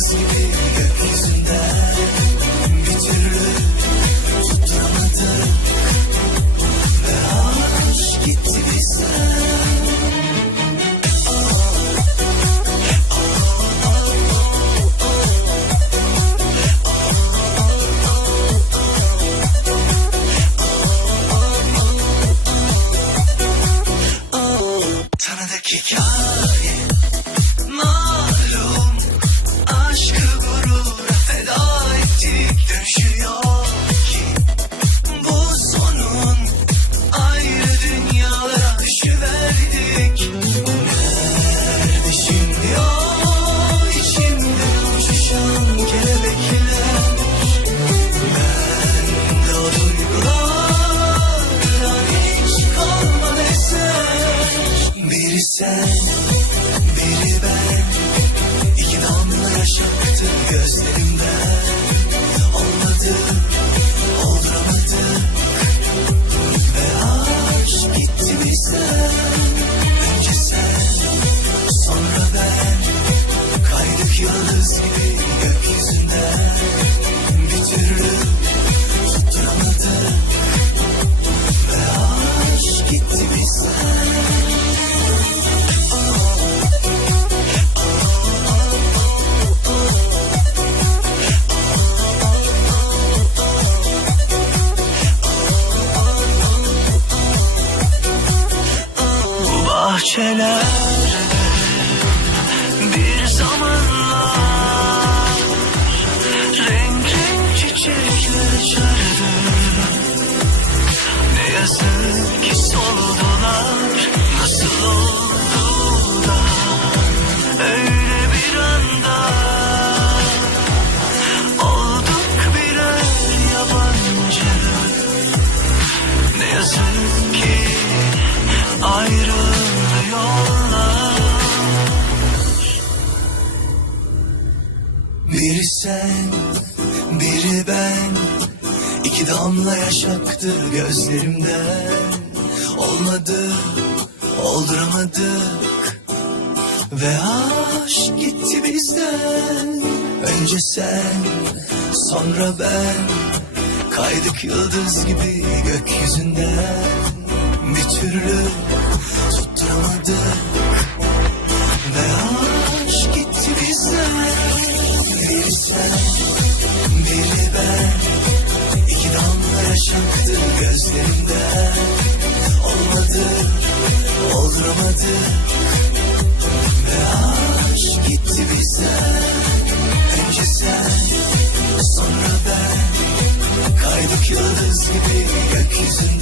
Nasıl bir gökyüzünden time. Shana. sen, biri ben. İki damla yaşaktı gözlerimden. Olmadı, olduramadık. Ve aşk gitti bizden. Önce sen, sonra ben. Kaydık yıldız gibi gökyüzünden. Bir türlü tutturamadık. kalmadı Ve aşk gitti bizden Önce sen sonra ben. Kaydık yıldız gibi gökyüzünde.